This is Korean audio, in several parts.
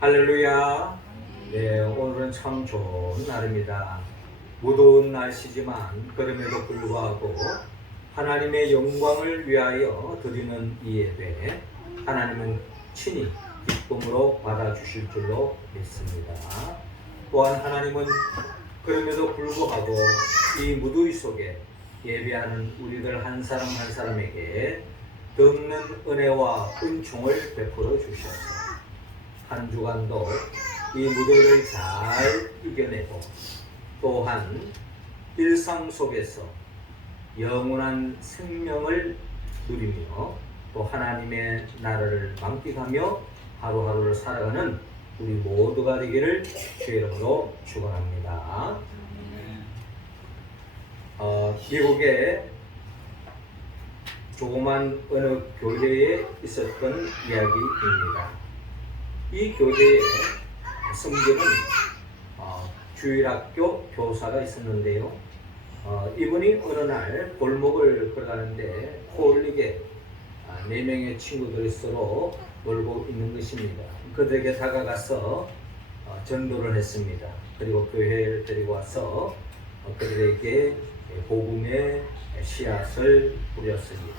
할렐루야. 네, 오늘은 참 좋은 날입니다. 무더운 날씨지만 그럼에도 불구하고 하나님의 영광을 위하여 드리는 이 예배, 하나님은 친히 기쁨으로 받아주실 줄로 믿습니다. 또한 하나님은 그럼에도 불구하고 이 무더위 속에 예배하는 우리들 한 사람 한 사람에게 덮는 은혜와 은총을 베풀어 주셔서 한 주간도 이 무더위를 잘 이겨내고 또한 일상 속에서 영원한 생명을 누리며 또 하나님의 나라를 만끽하며 하루하루를 살아가는 우리 모두가 되기를 주의 이름으로 축원합니다. 미국의 조그만 어느 교회에 있었던 이야기입니다. 이 교회에 섬기는 주일학교 교사가 있었는데요. 이분이 어느 날 골목을 걸어가는데 홀리게 4명의 친구들이 서로 놀고 있는 것입니다. 그들에게 다가가서 전도를 했습니다. 그리고 교회를 데리고 와서 그들에게 복음의 씨앗을 뿌렸습니다.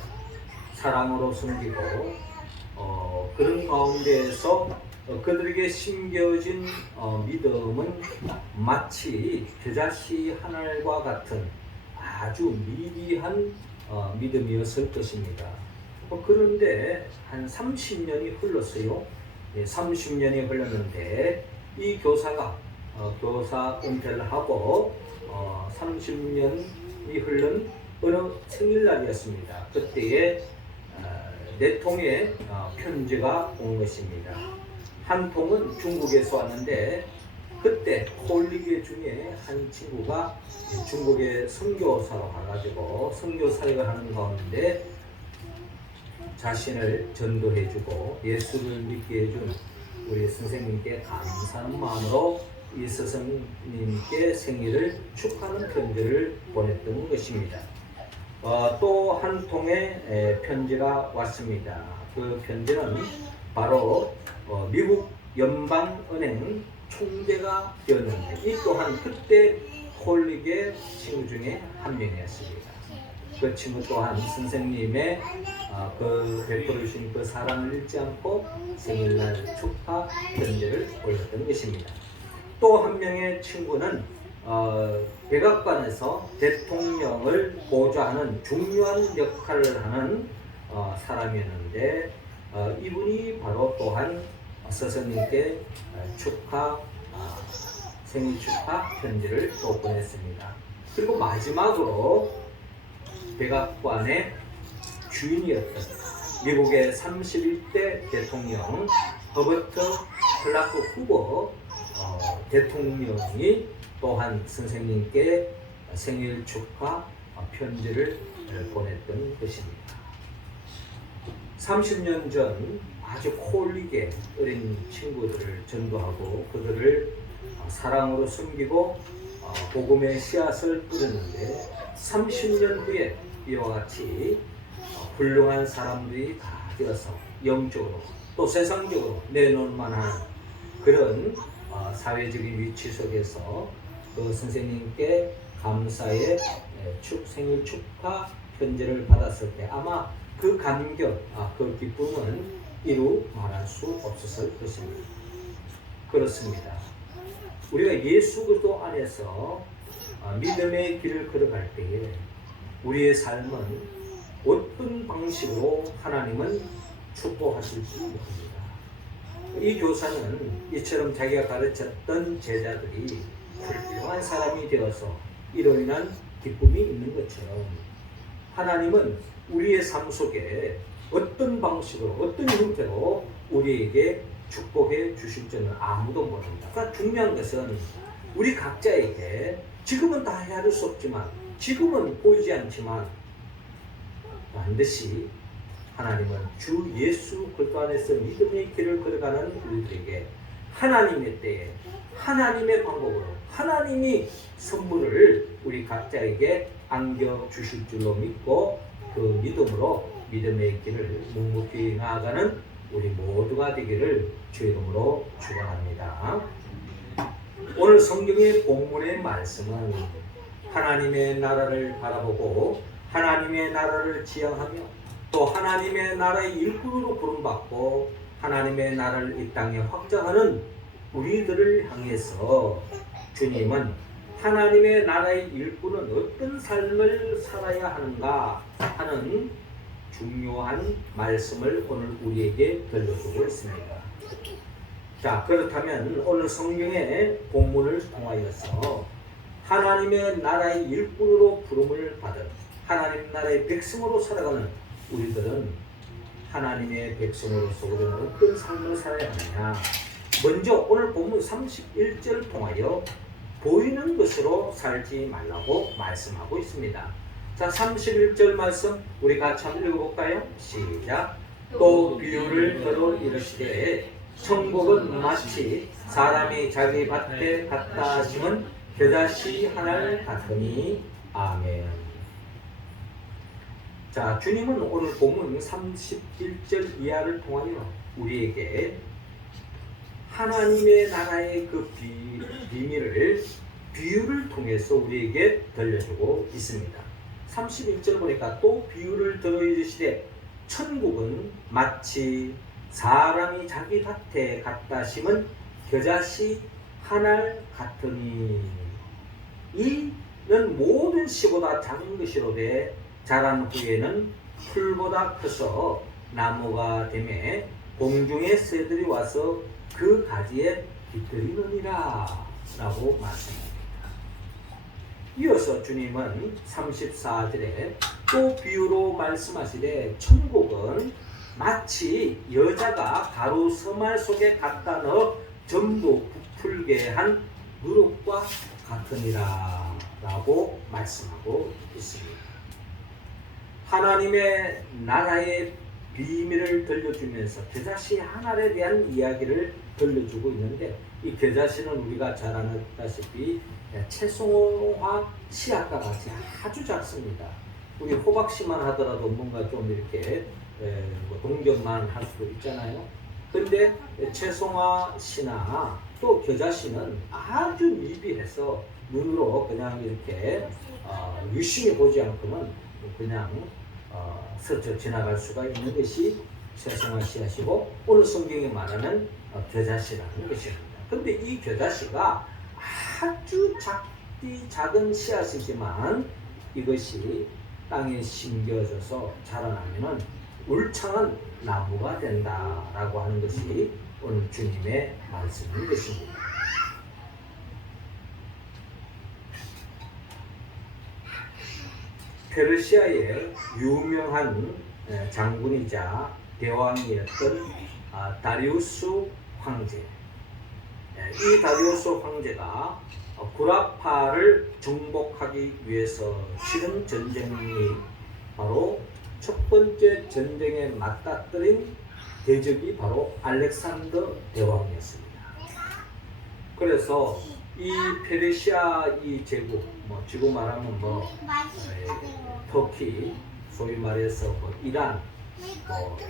사랑으로 섬기고 그런 가운데에서 그들에게 심겨진 믿음은 마치 겨자씨 하늘과 같은 아주 미비한 믿음이었을 것입니다. 그런데 한 30년이 흘렀어요. 30년이 흘렀는데 이 교사가 교사 은퇴를 하고 30년이 흘른 어느 생일날이었습니다. 그때에 4통의 편지가 온 것입니다. 한 통은 중국에서 왔는데 그때 홀리게 중에 한 친구가 중국에 선교사로 가가지고 선교 사역을 하는 가운데 자신을 전도해주고 예수를 믿게 해준 우리 선생님께 감사하는 마음으로 이 스승님께 생일을 축하하는 편지를 보냈던 것입니다. 또 한 통의 편지가 왔습니다. 그 편지는 바로 미국 연방은행 총재가 되었는데 이 또한 그때 홀릭의 친구 중에 한 명이었습니다. 그 친구 또한 선생님의 그 베풀어 주신 그 사랑을 잊지 않고 생일날 축하 편지를 올렸던 것입니다. 또 한 명의 친구는 백악관에서 대통령을 보좌하는 중요한 역할을 하는 사람이었는데 이분이 바로 또한 스승님께 생일 축하 편지를 또 보냈습니다. 그리고 마지막으로 백악관의 주인이었던 미국의 31대 대통령 허버트 클라크 후보 대통령이 또한 선생님께 생일 축하 편지를 보냈던 것입니다. 30년 전 아주 콜리게 어린 친구들을 전도하고 그들을 사랑으로 섬기고 복음의 씨앗을 뿌렸는데 30년 후에 이와 같이 훌륭한 사람들이 다 되어서 영적으로 또 세상적으로 내놓을만한 그런 사회적인 위치 속에서 그 선생님께 감사의 생일 축하 편지를 받았을 때 아마 그 감격, 그 기쁨은 이루 말할 수 없었을 것입니다. 그렇습니다. 우리가 예수 그리스도 안에서 믿음의 길을 걸어갈 때에 우리의 삶은 어떤 방식으로 하나님은 축복하실지 모릅니다. 이 교사는 이처럼 자기가 가르쳤던 제자들이 훌륭한 사람이 되어서 이로 인한 기쁨이 있는 것처럼 하나님은 우리의 삶 속에 어떤 방식으로 어떤 형태로 우리에게 축복해 주실지는 아무도 모릅니다. 그러니까 중요한 것은 우리 각자에게 지금은 다 헤아릴 수 없지만 지금은 보이지 않지만 반드시 하나님은 주 예수 그리스도 안에서 믿음의 길을 걸어가는 우리들에게 하나님의 때에 하나님의 방법으로 하나님이 선물을 우리 각자에게 안겨주실 줄로 믿고 그 믿음으로 믿음의 길을 묵묵히 나아가는 우리 모두가 되기를 주 이름으로 축원합니다. 오늘 성경의 본문의 말씀은 하나님의 나라를 바라보고 하나님의 나라를 지향하며 또 하나님의 나라의 일꾼으로 부름받고 하나님의 나라를 이 땅에 확장하는 우리들을 향해서 주님은 하나님의 나라의 일꾼은 어떤 삶을 살아야 하는가 하는 중요한 말씀을 오늘 우리에게 들려주고 있습니다. 자, 그렇다면 오늘 성경의 본문을 통하여서 하나님의 나라의 일꾼으로 부름을 받은 하나님 나라의 백성으로 살아가는 우리들은 하나님의 백성으로서 우리는 어떤 삶을 살아야 하느냐. 먼저 오늘 본문 31절 통하여 보이는 것으로 살지 말라고 말씀하고 있습니다. 자, 31절 말씀 우리 같이 한번 읽어볼까요? 시작. 또 비유를 들어 이르시되 천국은 마치 사람이 자기 밭에 갖다 심은 겨자씨 하나를 같으니. 아멘. 자, 주님은 오늘 본문 31절 이하를 통하여 우리에게 하나님의 나라의 그 비밀을 비유를 통해서 우리에게 들려주고 있습니다. 31절 보니까 또 비유를 들어 이르시되 천국은 마치 사람이 자기 밭에 갖다 심은 겨자씨 하나를 같으니. 이는 모든 씨보다 작은 것이로되 자란 후에는 풀보다 커서 나무가 되매 공중의 새들이 와서 그 가지에 깃들이느니라 라고 말씀합니다. 이어서 주님은 34절에 또 비유로 말씀하시되 천국은 마치 여자가 가루 서말 속에 갖다 넣어 전부 부풀게 한 누룩과 같으니라 라고 말씀하고 있습니다. 하나님의 나라의 비밀을 들려주면서 겨자씨 하나에 대한 이야기를 들려주고 있는데, 이 겨자씨는 우리가 잘 아다시피 채송화 씨앗과 같이 아주 작습니다. 우리 호박씨만 하더라도 뭔가 좀 이렇게 동전만 할 수도 있잖아요. 근데 채송화 씨나 또 겨자씨는 아주 미비해서 눈으로 그냥 이렇게 유심히 보지 않고는 그냥 스쳐 지나갈 수가 있는 것이 채송화 씨앗이고, 오늘 성경이 말하는 겨자씨라는 것입니다. 근데 이 겨자씨가 아주 작은 씨앗이지만 이것이 땅에 심겨져서 자라나면은 울창한 나무가 된다라고 하는 것이 오늘 주님의 말씀인 것입니다. 페르시아의 유명한 장군이자 대왕이었던 다리우스 황제. 이 다리우스 황제가 구라파를 정복하기 위해서 치른 전쟁이 바로 첫 번째 전쟁에 맞닥뜨린 대적이 바로 알렉산더 대왕이었습니다. 그래서 이 페르시아 이 제국, 지금 말하면 터키, 소위 말해서 이란,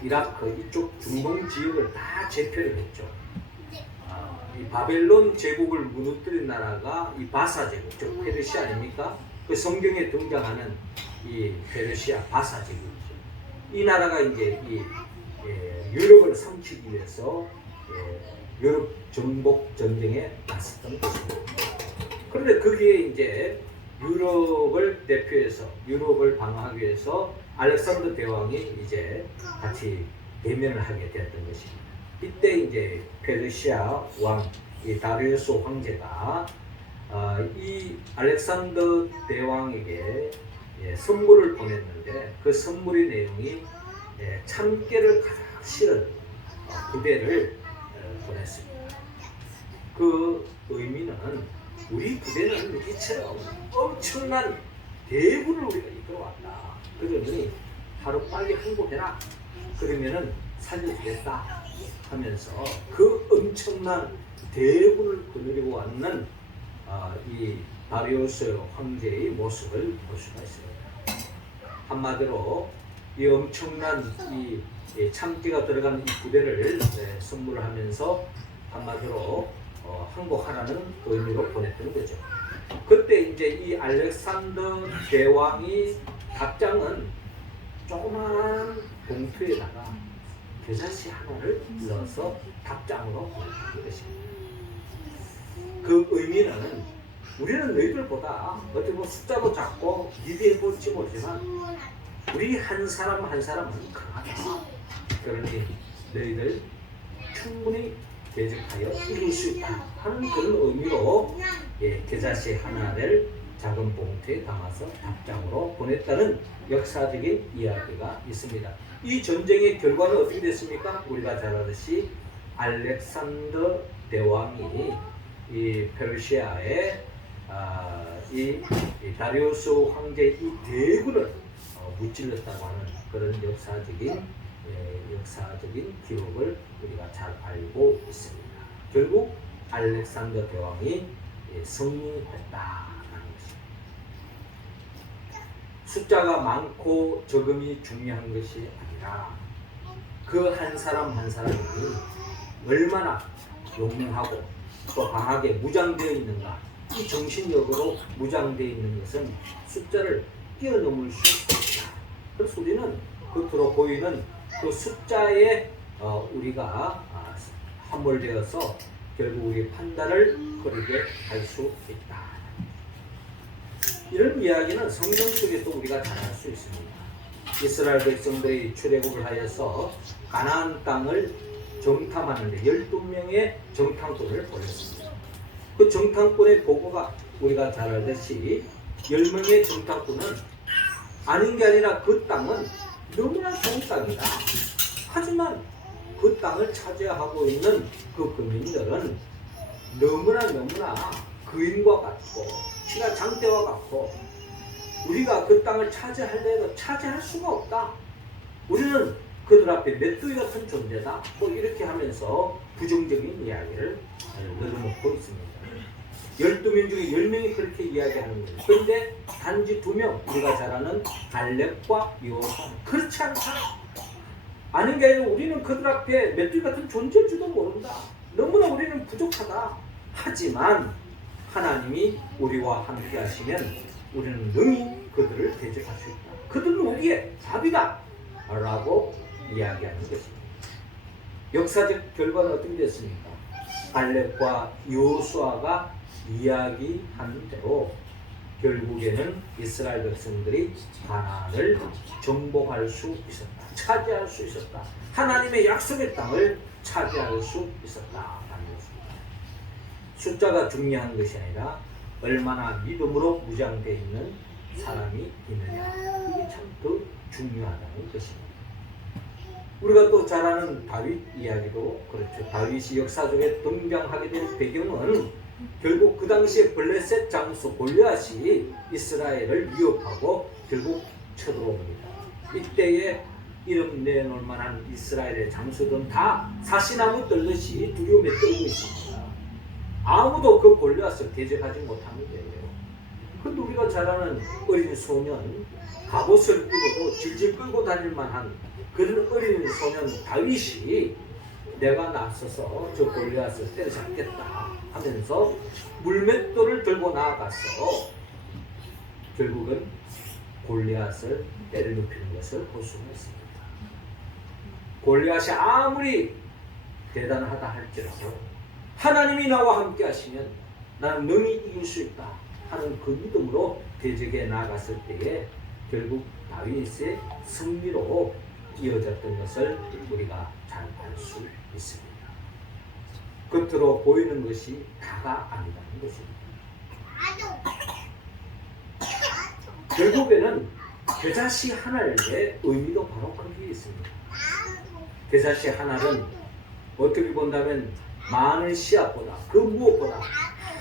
이라크 이쪽 중동 지역을 다 제패를 했죠. 이 바벨론 제국을 무너뜨린 나라가 이 바사 제국, 즉 페르시아 아닙니까? 그 성경에 등장하는 이 페르시아 바사 제국이죠. 이 나라가 이제 이 유럽을 삼키기 위해서 유럽 정복 전쟁에 나섰던 것입니다. 그런데 거기에 이제 유럽을 대표해서 유럽을 방어하기 위해서 알렉산더 대왕이 이제 같이 대면을 하게 되었던 것입니다. 이때 이제 페르시아 왕 이 다리우스 황제가 이 알렉산더 대왕에게 선물을 보냈는데, 그 선물의 내용이 참깨를 가득 실은 부대를 보냈습니다. 그 의미는 우리 부대는 이처럼 엄청난 대군을 우리가 이끌어왔다. 그러니 하루 빨리 항복해라. 그러면은 살려주겠다 하면서 그 엄청난 대군을 거느리고 왔는 이 다리우스 황제의 모습을 볼 수가 있습니다. 한마디로 이 엄청난 이 참기가 들어간 이 부대를 선물하면서 한마디로 항복하라는 의미로 보냈던 거죠. 그때 이제 이 알렉산더 대왕이 답장은 조그만 봉투에다가 겨자씨 하나를 넣어서 답장으로 보냈던 것입니다. 그 의미는 우리는 너희들보다 어떻게 보면 숫자도 작고 위대해볼지 모르지만 우리 한 사람 한 사람은 강하다. 그러니 너희들 충분히 대적하여 이룰 수 있다 하는 그런 의미로 겨자씨 하나를 작은 봉투에 담아서 답장으로 보냈다는 역사적인 이야기가 있습니다. 이 전쟁의 결과는 어떻게 됐습니까? 우리가 잘 아듯이 알렉산더 대왕이 이 페르시아의 이 다리우스 황제의 이 대군을 무찔렀다고 하는 그런 역사적인 기록을 우리가 잘 알고 있습니다. 결국 알렉산더 대왕이 승리했다는 것입니다. 숫자가 많고 적음이 중요한 것이 아니라 그 한 사람 한 사람이 얼마나 용맹하고 또 강하게 무장되어 있는가, 이 정신력으로 무장되어 있는 것은 숫자를 뛰어넘을 수 있다. 그래서 우리는 겉으로 보이는 그 숫자에 우리가 함몰되어서 결국 우리 판단을 흐리게 할 수 있다. 이런 이야기는 성경 속에서 우리가 잘 알 수 있습니다. 이스라엘 백성들이 출애굽을 하여서 가나안 땅을 정탐하는데 12명의 정탐꾼을 보냈습니다. 그 정탐꾼의 보고가 우리가 잘 알듯이 10명의 정탐꾼은 아닌 게 아니라 그 땅은 너무나 좋은 땅이다. 하지만 그 땅을 차지하고 있는 그 거민들은 너무나 거인과 같고 지가 장대와 같고 우리가 그 땅을 차지하려 해도 차지할 수가 없다. 우리는 그들 앞에 메뚜기 같은 존재다. 뭐 이렇게 하면서 부정적인 이야기를 늘어놓고 있습니다. 12명 중에 10명이 그렇게 이야기하는 거예요. 그런데 단지 2명, 우리가 잘 아는 갈렙과 여호수아는 그렇지 않다. 아는 게 아니라 우리는 그들 앞에 메뚜기 같은 존재일 줄도 모른다. 너무나 우리는 부족하다. 하지만 하나님이 우리와 함께 하시면 우리는 능히 그들을 대적할 수 있다. 그들은 우리의 답이다. 라고 이야기하는 것입니다. 역사적 결과는 어떻게 됐습니까? 갈렙과 여호수아가 이야기한 대로 결국에는 이스라엘 백성들이 가나안을 정복할 수 있었다. 차지할 수 있었다. 하나님의 약속의 땅을 차지할 수 있었다. 숫자가 중요한 것이 아니라 얼마나 믿음으로 무장되어 있는 사람이 있느냐, 이게 참 더 중요하다는 것입니다. 우리가 또 잘 아는 다윗 이야기도 그렇죠. 다윗이 역사 속에 등장하게 된 배경은 결국 그 당시에 블레셋 장수 골리앗이 이스라엘을 위협하고 결국 쳐들어옵니다. 이때에 이름 내놓을 만한 이스라엘의 장수들은 다 사시나무 떨듯이 두려움에 떨고 있습니다. 아무도 그 골리앗을 대적하지 못하는 거예요. 근데 우리가 잘 아는 어린 소년, 갑옷을 입어도 질질 끌고 다닐 만한 그런 어린 소년 다윗이 내가 나서서 저 골리앗을 때려잡겠다 하면서 물맷돌을 들고 나아가서 결국은 골리앗을 때려눕히는 것을 볼 수가 있습니다. 골리앗이 아무리 대단하다 할지라도 하나님이 나와 함께 하시면 나는 능히 이길 수 있다 하는 그 믿음으로 대적에 나아갔을 때에 결국 다윗의 승리로 이어졌던 것을 우리가 잘 알 수 있습니다. 겉으로 보이는 것이 다가 아니라는 것입니다. 결국에는 겨자씨 하나의 의미도 바로 거기에 있습니다. 겨자씨 하나는 어떻게 본다면 많은 씨앗보다 그 무엇보다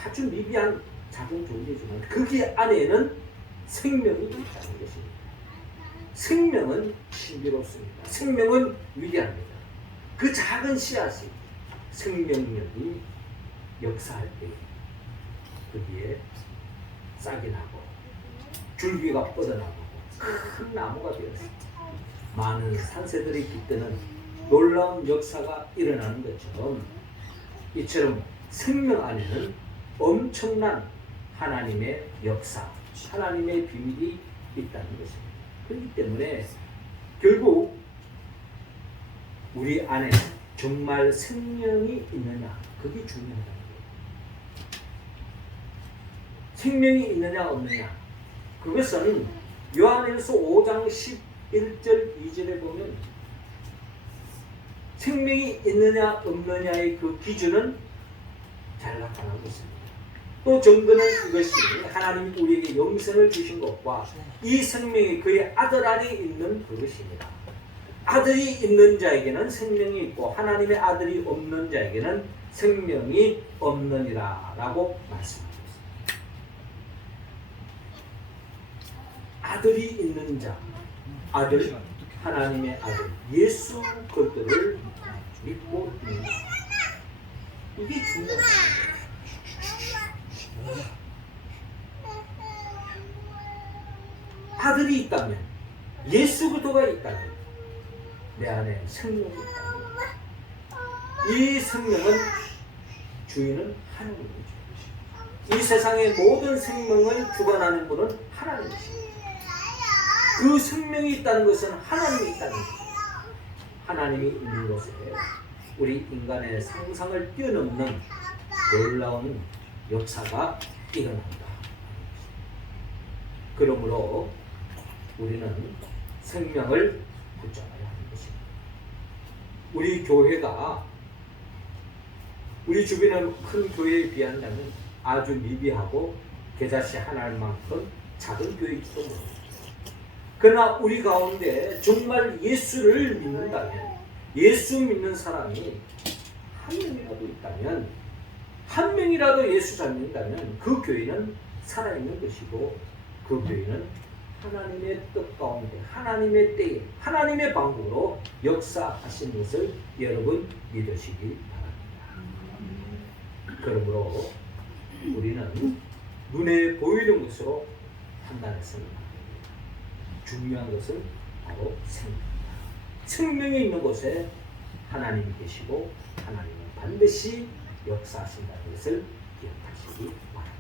아주 미비한 작은 존재지만 거기 안에는 생명이 있다는 것입니다. 생명은 신비롭습니다. 생명은 위대합니다. 그 작은 씨앗이 생명력이 역사할 때 거기에 싹이 나고 줄기가 뻗어나가고 큰 나무가 되었습니다. 많은 산새들이 깃드는 놀라운 역사가 일어나는 것처럼 이처럼 생명 안에는 엄청난 하나님의 역사, 하나님의 비밀이 있다는 것입니다. 그렇기 때문에 결국 우리 안에 정말 생명이 있느냐, 그게 중요하다는 거예요. 생명이 있느냐 없느냐, 그것은 요한일서 5장 11절 2절에 보면 생명이 있느냐 없느냐의 그 기준은 잘 나타나고 있습니다. 또 정도는 이것이 하나님이 우리에게 영생을 주신 것과 이 생명이 그의 아들 안에 있는 그것입니다. 아들이 있는 자에게는 생명이 있고 하나님의 아들이 없는 자에게는 생명이 없느니라 라고 말씀하고 있습니다. 아들이 있는 자, 아들, 하나님의 아들 예수 그리스도를 믿고 있는 자, 이게 중요합니다. 아들이 있다면, 예수 그리스도가 있다면 내 안에 생명이 있다면 이 생명은 주인은 하나님이죠. 이 세상의 모든 생명을 주관하는 분은 하나님이십니다. 그 생명이 있다는 것은 하나님이 있다는 것입니다. 하나님이 있는 곳에 우리 인간의 상상을 뛰어넘는 놀라운 역사가 일어난다. 그러므로 우리는 생명을 붙잡아야 하는 것입니다. 우리 교회가 우리 주변의 큰 교회에 비한다면 아주 미비하고 겨자씨 하나만큼 작은 교회이기도 합니다. 그러나 우리 가운데 정말 예수를 믿는다면, 예수 믿는 사람이 한 명이라도 있다면, 한 명이라도 예수 잘 믿는다면 그 교회는 살아있는 것이고 그 교회는 하나님의 뜻 가운데 하나님의 때에 하나님의 방법으로 역사하신 것을 여러분 믿으시기 바랍니다. 그러므로 우리는 눈에 보이는 것으로 판단해서는 안 됩니다. 중요한 것은 바로 생명입니다. 생명이 있는 곳에 하나님이 계시고 하나님은 반드시 역사하신다는 것을 기억하시기 바랍니다.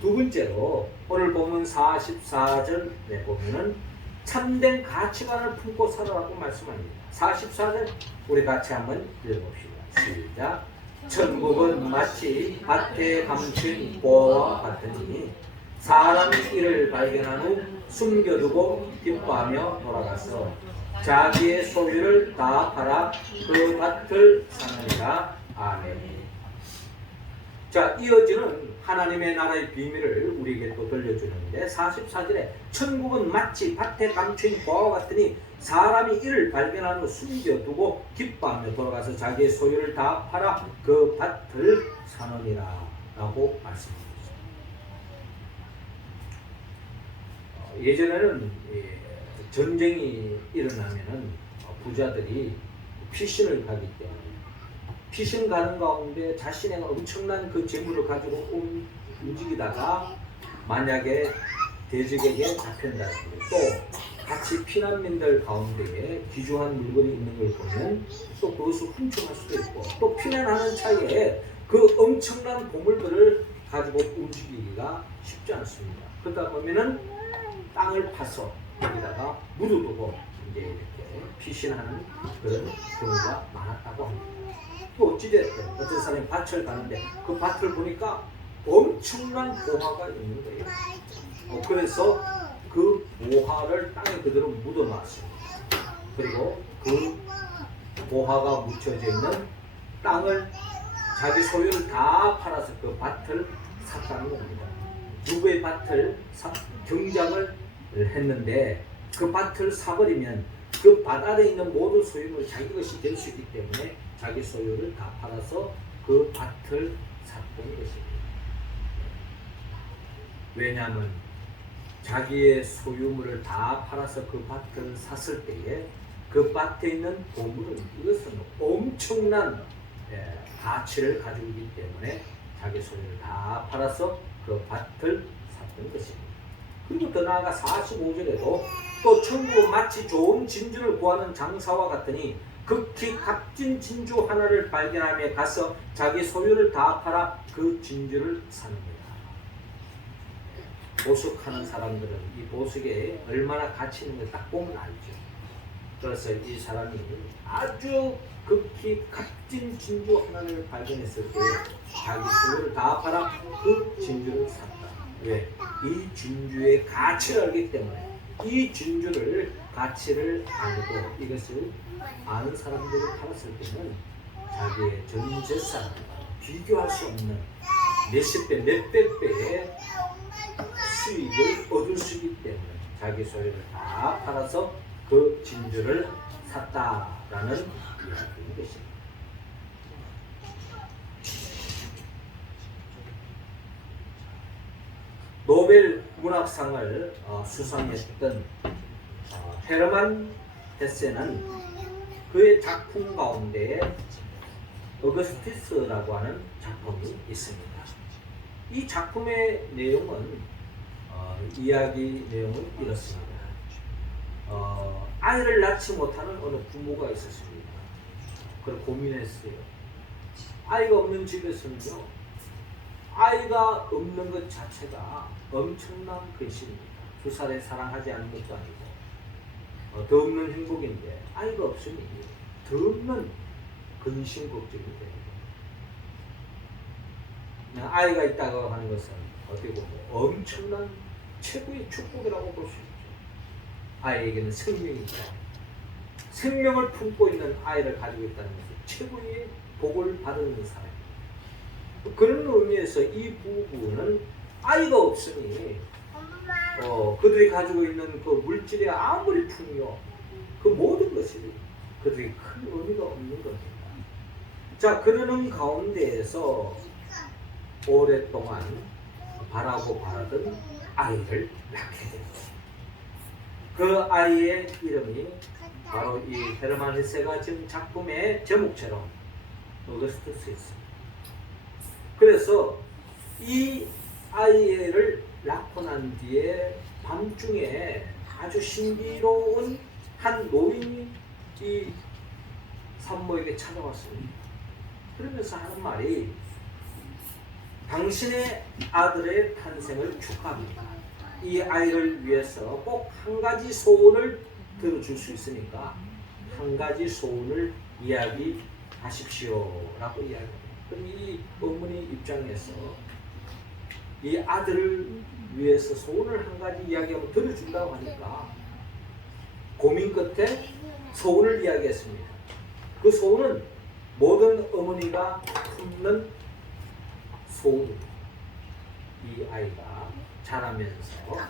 두 번째로 오늘 보면 44절에 보면은 참된 가치관을 품고 살아라고 말씀합니다. 44절 우리 같이 한번 읽어봅시다. 시작. 천국은 마치 밭에 감춘 보화와 같으니 사람이 이를 발견한 후 숨겨두고 기뻐하며 돌아가서 자기의 소유를 다 팔아 그 밭을 사느니라. 아멘. 자, 이어지는 하나님의 나라의 비밀을 우리에게 또 들려주는데 44절에 천국은 마치 밭에 감춘 보화와 같으니 사람이 이를 발견한 후 숨겨두고 기뻐하며 돌아가서 자기의 소유를 다 팔아 그 밭을 사느니라 라고 말씀합니다. 예전에는 전쟁이 일어나면은 부자들이 피신을 가기 때문에 피신 가는 가운데 자신의 엄청난 그 재물을 가지고 움직이다가 만약에 대적에게 잡힌다. 또 같이 피난민들 가운데에 귀중한 물건이 있는 걸 보면 또 그것을 훔쳐갈 수도 있고 또 피난하는 차에 그 엄청난 보물들을 가지고 움직이기가 쉽지 않습니다. 그러다 보면은 땅을 파서 여기다가 묻어두고 이제 이렇게 피신하는 그런 경우가 많았다고 합니다. 또 어찌됐든 어떤 사람이 밭을 가는데 그 밭을 보니까 엄청난 보화가 있는 거예요. 그래서 그 보화를 땅에 그대로 묻어놨습니다. 그리고 그 보화가 묻혀져 있는 땅을 자기 소유를 다 팔아서 그 밭을 샀다는 겁니다. 누구의 밭을 경작을 했는데 그 밭을 사버리면 그 밭 아래 있는 모든 소유는 자기 것이 될 수 있기 때문에 자기 소유를 다 팔아서 그 밭을 샀던 것입니다. 왜냐하면 자기의 소유물을 다 팔아서 그 밭을 샀을 때에 그 밭에 있는 보물은 이것은 엄청난 가치를 가지고 있기 때문에 자기 소유를 다 팔아서 그 밭을 샀던 것입니다. 그리고 더 나아가 45절에도 또 천국은 마치 좋은 진주를 구하는 장사와 같으니 극히 값진 진주 하나를 발견하며 가서 자기 소유를 다 팔아 그 진주를 사는 거야. 보석하는 사람들은 이 보석에 얼마나 가치 있는 걸 딱 보면 알죠. 그래서 이 사람이 아주 극히 값진 진주 하나를 발견했을 때 자기 소유를 다 팔아 그 진주를 샀다. 왜? 이 진주의 가치를 알기 때문에. 이 진주를 가치를 알고 이것을 아는 사람들이 팔았을 때는 자기의 전 재산을 비교할 수 없는 몇십 배, 몇백 배의 수익을 얻을 수 있기 때문에 자기 소유를 다 팔아서 그 진주를 샀다라는 이야기인 것입니다. 노벨 문학상을 수상했던 헤르만 헤세는 그의 작품 가운데 어거스티스라고 하는 작품이 있습니다. 이 작품의 내용은 이야기 내용은 이렇습니다. 아이를 낳지 못하는 어느 부모가 있었습니다. 그걸 고민했어요. 아이가 없는 집에서는요, 아이가 없는 것 자체가 엄청난 근심입니다. 두 살에 사랑하지 않는 것도 아니고 더 없는 행복인데 아이가 없으니 더 없는 근심 걱정이 됩니다. 아이가 있다고 하는 것은 어떻게 보면 엄청난 최고의 축복이라고 볼 수 있죠. 아이에게는 생명이죠. 생명을 품고 있는 아이를 가지고 있다는 것은 최고의 복을 받는 사람입니다. 그런 의미에서 이 부부는 아이가 없으니 그들이 가지고 있는 그 물질이 아무리 풍요, 그 모든 것이 그들이 큰 의미가 없는 겁니다. 자, 그러는 가운데에서 오랫동안 바라던 아이를 낳게 됩니다. 그 아이의 이름이 바로 이 헤르만 헤세가 지금 작품의 제목처럼 어거스투스였습니다. 그래서 이 아이를 낳고 난 뒤에 밤중에 아주 신비로운 한 노인이 이 산모에게 찾아왔습니다. 그러면서 하는 말이, 당신의 아들의 탄생을 축하합니다. 이 아이를 위해서 꼭 한 가지 소원을 들어줄 수 있으니까 한 가지 소원을 이야기하십시오 라고 이야기합니다. 그럼 이 어머니 입장에서 이 아들을 위해서 소원을 한 가지 이야기하면 들어준다고 하니까 고민 끝에 소원을 이야기했습니다. 그 소원은 모든 어머니가 품는 소원입니다. 이 아이가 자라면서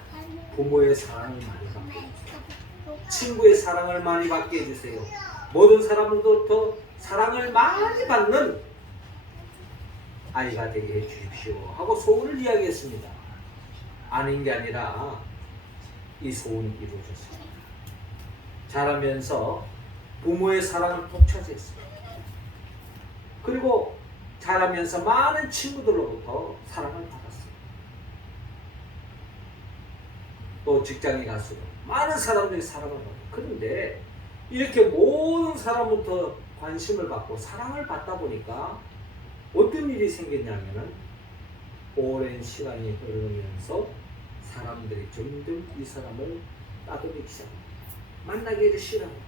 부모의 사랑을 많이 받게 해주세요. 친구의 사랑을 많이 받게 해주세요. 모든 사람들로부터 사랑을 많이 받는 아이가 되게 해주십시오 하고 소원을 이야기했습니다. 아닌 게 아니라 이 소원이 이루어졌습니다. 자라면서 부모의 사랑을 독차지했습니다. 그리고 자라면서 많은 친구들로부터 사랑을 받았습니다. 또 직장에 가서도 많은 사람들이 사랑을 받고, 그런데 이렇게 모든 사람부터 관심을 받고 사랑을 받다 보니까 어떤 일이 생겼냐면은 오랜 시간이 흐르면서 사람들이 점점 이 사람을 따돌리기 시작합니다. 만나기를 싫어합니다.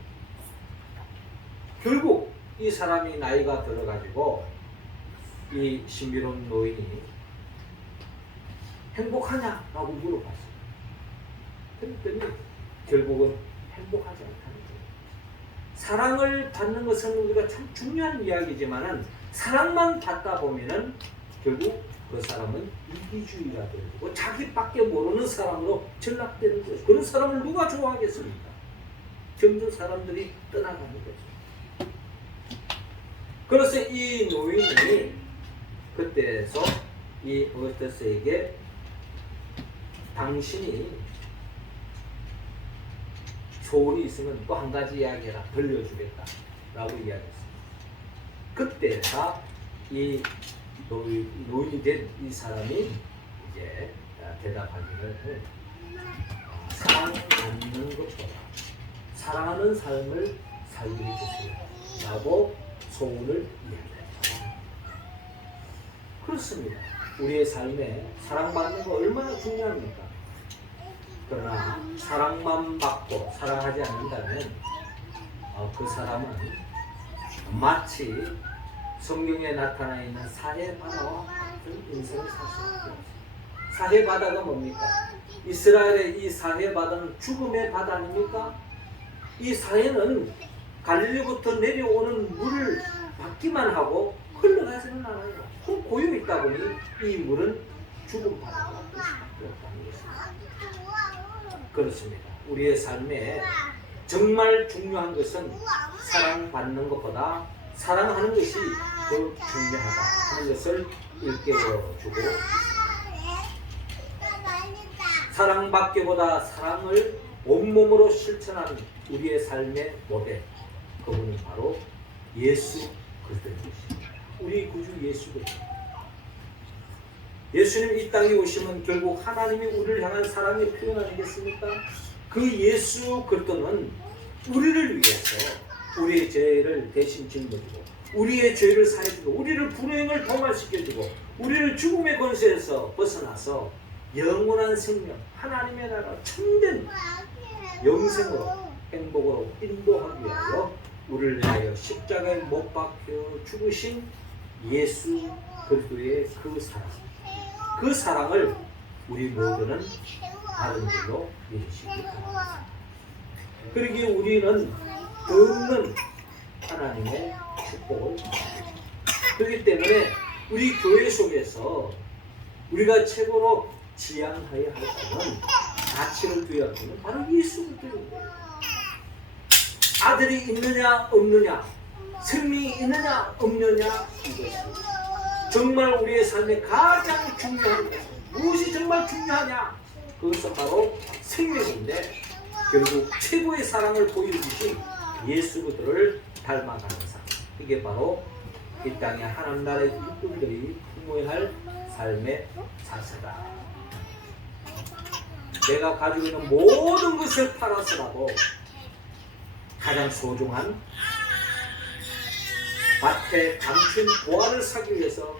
결국 이 사람이 나이가 들어가지고 이 신비로운 노인이 행복하냐라고 물어봤어요. 그랬더니 결국은 행복하지 않다는 거예요. 사랑을 받는 것은 우리가 참 중요한 이야기지만은 사랑만 받다 보면은 결국 그 사람은 이기주의가 되고 자기밖에 모르는 사람으로 전락되는 거죠. 그런 사람을 누가 좋아하겠습니까? 점점 사람들이 떠나가는 거죠. 그래서 이 노인이 그때에서 이 어거스터스에게 당신이 소원이 있으면 또 한 가지 이야기해라, 들려주겠다 라고 이야기했습니다. 그때가 이 노인이 된 이 사람이 이제 대답하기를 사랑받는 것보다 사랑하는 삶을 살게 해주세요 라고 소원을 이야기합니다. 그렇습니다. 우리의 삶에 사랑받는 거 얼마나 중요합니까? 그러나 사랑만 받고 사랑하지 않는다면 그 사람은 마치 성경에 나타나 있는 사해바다와 같은 인생을 살 수 없습니다. 사해바다가 뭡니까? 이스라엘의 이 사해바다는 죽음의 바다 아닙니까? 이 사해는 갈릴리부터 내려오는 물을 받기만 하고 흘러가지는 않아요. 그 고여 있다 보니 이 물은 죽음 바다가 되었다는 것입니다. 그렇습니다. 우리의 삶에 정말 중요한 것은 사랑받는 것보다 사랑하는 것이 더 중요하다 하는 것을 일깨워주고 사랑받기보다 사랑을 온몸으로 실천하는 우리의 삶의 모델, 그분은 바로 예수 그리스도입니다. 우리 구주 예수 그리스도. 예수님 이 땅에 오시면 결국 하나님이 우리를 향한 사랑의 표현 아니겠습니까? 그 예수 그리스도는 우리를 위해서 우리의 죄를 대신 짊어지고 우리의 죄를 사해주고 우리를 불행을 도말시켜주고 우리를 죽음의 권세에서 벗어나서 영원한 생명, 하나님의 나라, 참된 영생으로 행복으로 인도하기 위하여 우리를 위하여 십자가에 못 박혀 죽으신 예수 그리스도의 그 사랑을 우리 모두는 다른 길로 이루시기 바랍니다. 그러기에 우리는 더 없는 하나님의 축복을 받습니다. 그렇기 때문에 우리 교회 속에서 우리가 최고로 지향하여야 할 것은 가치를 두어야 할 것은 바로 예수 그리스도입니다. 아들이 있느냐 없느냐, 생명이 있느냐 없느냐, 이것입니다. 정말 우리의 삶에 가장 중요한 것, 무엇이 정말 중요하냐? 그것은 바로 생명인데 결국 최고의 사랑을 보여주신 예수 그리스도를 닮아가는 삶. 이게 바로 이 땅의 하나님 나라의 일꾼들이 품어야 할 삶의 자세다. 내가 가지고 있는 모든 것을 팔아서라도 가장 소중한 밭에 감춘 보화를 사기 위해서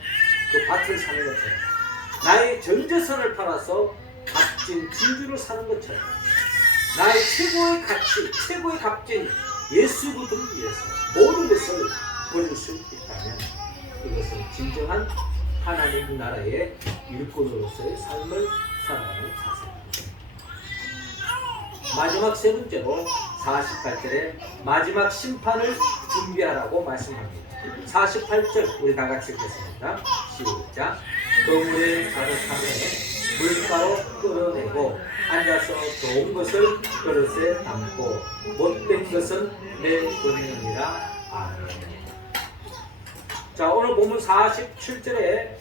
그 밭을 사는 것처럼 나의 전 재산을 팔아서 값진 진주를 사는 것처럼 나의 최고의 가치, 최고의 값진 예수 그리스도를 위해서 모든 것을 버릴 수 있다면 이것은 진정한 하나님 나라의 일꾼으로서의 삶을 살아가는 자세입니다. 마지막 세 번째로 48절에 마지막 심판을 준비하라고 말씀합니다. 48절 우리 다 같이 읽겠습니다. 시작. 그물에 가득함에 물가로 끌어내고 앉아서 좋은 것을 그릇에 담고 못된 것은 내버리느니라. 아멘. 자, 오늘 본문 47절에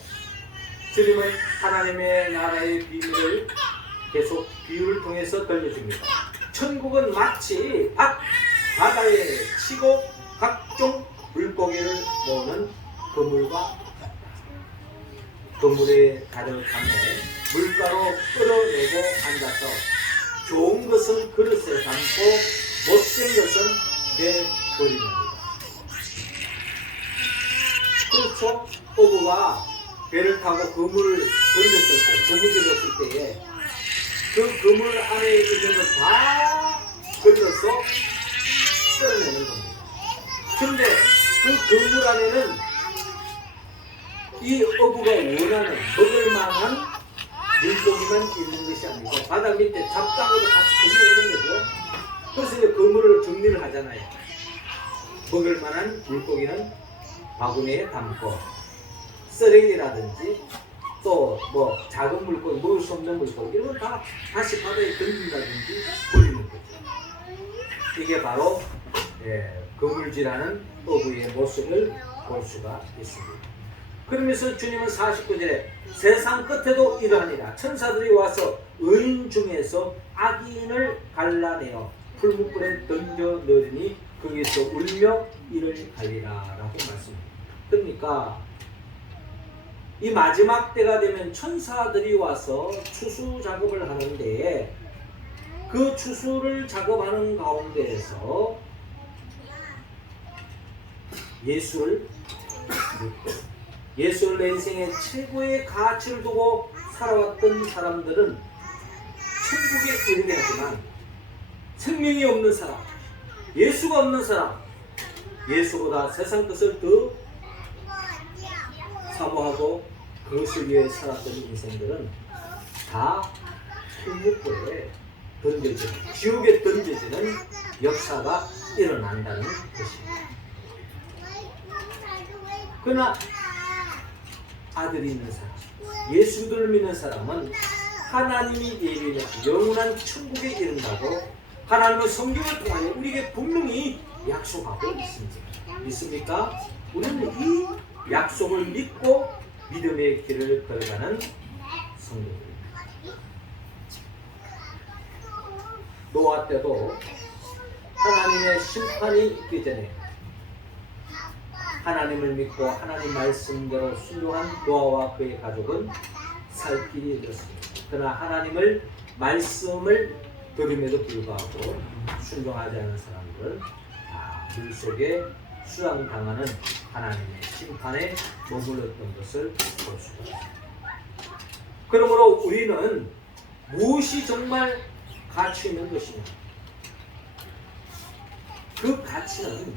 주님은 하나님의 나라의 비밀을 계속 비유를 통해서 들려줍니다. 천국은 마치 바다에 치고 각종 물고기를 모으는 그물과 같다. 그물에 가득함에 물가로 끌어내고 앉아서 좋은 것은 그릇에 담고 못된 것은 내버리는다. 그렇죠? 어부가 배를 타고 그물을 던졌을 때, 고무줄이었을 때에 그 그물 안에 있는 걸 다 걸러서 끌어내는 겁니다. 근데 그 그물 안에는 이 어부가 원하는 먹을 만한 물고기만 있는 것이 아니고 바다 밑에 잡담으로 같이 걸려오는 거죠. 그래서 이제 그물을 정리를 하잖아요. 먹을 만한 물고기는 바구니에 담고 쓰레기라든지 또 뭐 작은 물고기, 먹을 수 없는 물고기 이런 건 다 다시 바다에 던진다든지 버리는 거죠. 이게 바로 그물질하는 어부의 모습을 볼 수가 있습니다. 그러면서 주님은 49절에 세상 끝에도 이러하니라. 천사들이 와서 의인 중에서 악인을 갈라내어 풀무불에 던져 넣으니 거기서 울며 이를 갈리라 라고 말씀합니다. 그러니까 이 마지막 때가 되면 천사들이 와서 추수 작업을 하는데 그 추수를 작업하는 가운데에서 예수를 믿고 예수를 내 인생의 최고의 가치를 두고 살아왔던 사람들은 천국에 이르게 하지만 생명이 없는 사람, 예수가 없는 사람, 예수보다 세상 것을 더 사모하고 그것을 위해 살았던 인생들은 다 천국불에 던져지는, 지옥에 던져지는 역사가 일어난다는 것입니다. 그러나 아들이 있는 사람, 예수를 믿는 사람은 하나님이 예비해 영원한 천국에 이른다고 하나님의 성경을 통하여 우리에게 분명히 약속하고 있습니다. 믿습니까? 우리는 이 약속을 믿고 믿음의 길을 걸어가는 성도들입니다. 노아 때도 하나님의 심판이 있기 전에 하나님을 믿고 하나님 말씀대로 순종한 노아와 그의 가족은 살 길이 잃었습니다. 그러나 하나님을 말씀을 들음에도 불구하고 순종하지 않은 사람들은 다 물속에 수양당하는 하나님의 심판에 머물렀던 것을 볼 수가 있습니다. 그러므로 우리는 무엇이 정말 가치 있는 것이냐? 그 가치는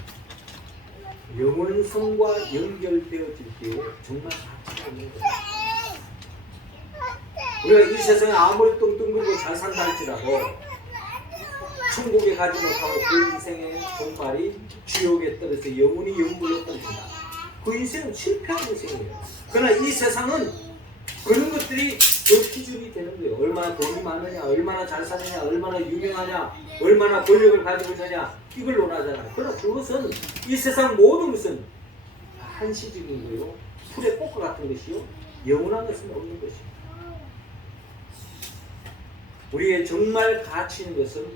영원성과 연결되어질 때에 정말 가치가 있는 것입니다. 우리가 이 세상에 아무리 뚱뚱그리고 잘 산다 할지라도 천국에 가지 못하고 그 인생의 종말이 지옥에 떨어져 영원히 영불로 떨어진다. 그 인생은 실패한 인생이에요. 그러나 이 세상은 그런 것들이 그 기준이 되는 거예요. 얼마나 돈이 많으냐, 얼마나 잘 사느냐, 얼마나 유명하냐, 얼마나 권력을 가지고 있느냐, 이걸 논하잖아요. 그러나 그것은 이 세상 모든 것은 한시적인 거요, 풀의 꽃과 같은 것이요, 영원한 것은 없는 것입니다. 우리의 정말 가치 있는 것은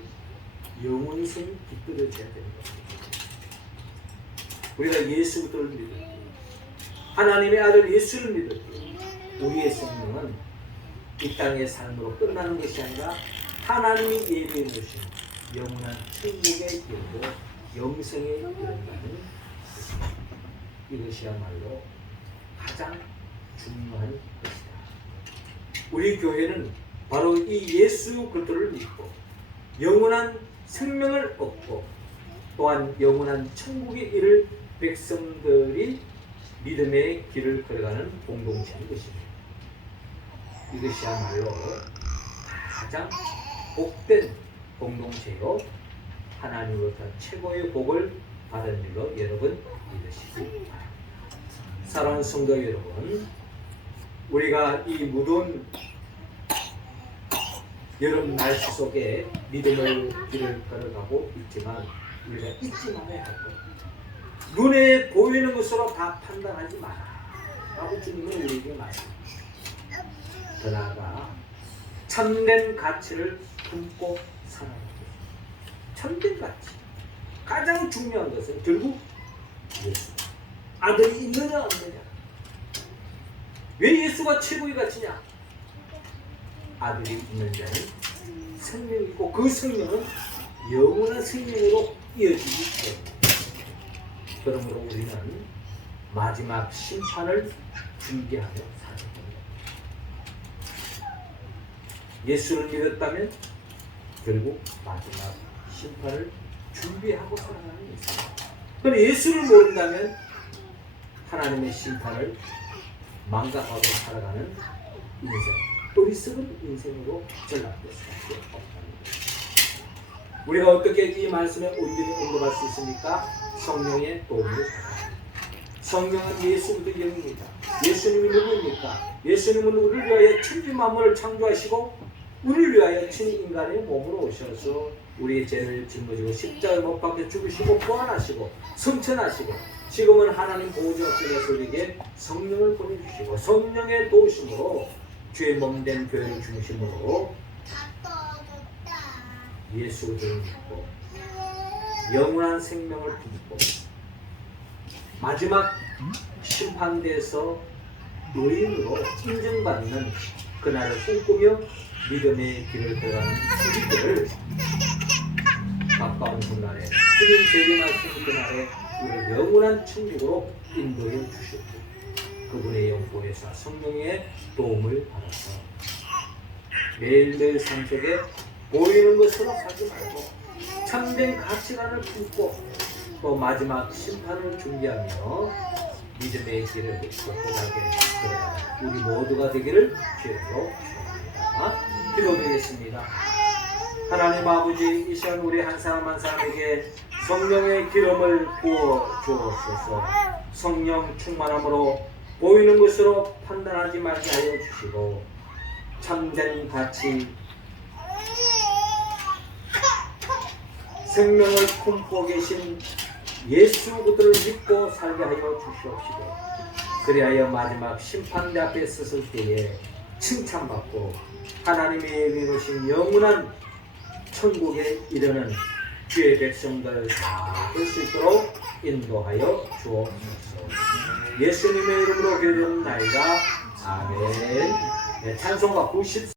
영원성이 깃들어져야 되는 것입니다. 우리가 예수를 믿었고 하나님의 아들 예수를 믿었고 우리의 생명은 이 땅의 삶으로 끝나는 것이 아니라 하나님이 예비해 놓으신 영원한 천국에 이르고 영생에 이른다는 것입니다. 이것이야말로 가장 중요한 것이다. 우리 교회는 바로 이 예수 그리스도를 믿고 영원한 생명을 얻고 또한 영원한 천국에 이를 백성들이 믿음의 길을 걸어가는 공동체인 것입니다. 이것이야말로 가장 복된 공동체요 하나님으로부터 최고의 복을 받은 일로 여러분 믿으시기 바랍니다. 사랑하는 성도 여러분, 우리가 이 무더운 여름 날씨 속에 믿음의 길을 걸어가고 있지만 우리가 잊지 말아야 할 것, 눈에 보이는 것으로 다 판단하지 마라 라고 주님은 우리에게 말씀합니다. 더 나아가 참된 가치를 품고 살아가는 것입니다. 참된 가치, 가장 중요한 것은 결국 예수, 아들이 있느냐 없느냐. 왜 예수가 최고의 가치냐? 아들이 있는 자는 생명이 있고 그 생명은 영원한 생명으로 이어지기 때문에, 그러므로 우리는 마지막 심판을 준비하며 살아야 됩니다. 예수를 믿었다면 결국 마지막 심판을 준비하고 살아가는 인생. 그런데 예수를 모른다면 하나님의 심판을 망각하고 살아가는 인생, 어리석은 인생으로 전락될 수밖에 없습니다. 우리가 어떻게 이 말씀에 온전히 응답할 수 있습니까? 성령의 도움을 받아야 합니다. 성령은 예수부터 영입니다. 예수님이 누구입니까? 예수님은 우리를 위하여 천지 만물을 창조하시고 우리를 위하여 친인간의 몸으로 오셔서 우리의 죄를 짊어지고 십자가에 못 박혀 죽으시고 부활하시고 승천하시고 지금은 하나님 보호자 앞에서 우리에게 성령을 보내주시고 성령의 도우심으로 주의 몸된 교회를 중심으로 예수를 믿고 영원한 생명을 품고 마지막 심판대에서 의인으로 인정받는 그날을 꿈꾸며 믿음의 길을 걸어가는 우리들을 가까운 훗날에 주님 재림하신 그날에 우리를 영원한 천국으로 인도해 주셨고 그분의 영보에서 성령의 도움을 받아서 매일매일 삶 속에 보이는 것으로 살지 말고 참된 가치관을 품고 또 마지막 심판을 준비하며 믿음의 길을 꼿꼿하게 걸어가는 우리 모두가 되기를 주님으로 축원합니다. 기도드리겠습니다. 하나님 아버지, 이 시간 우리 한 사람 한 사람에게 성령의 기름을 부어 주옵소서. 성령 충만함으로 보이는 것으로 판단하지 말게 하여 주시고 참된 가치, 생명을 품고 계신 예수 그들을 믿고 살게 하여 주시옵시고 그리하여 마지막 심판대 앞에 섰을 때에 칭찬받고 하나님의 이루신 영원한 천국에 이르는 주의 백성들 다 될 수 있도록 인도하여 주옵소서. 예수님의 이름으로 기도하옵나이다. 아멘. 네, 찬송가 90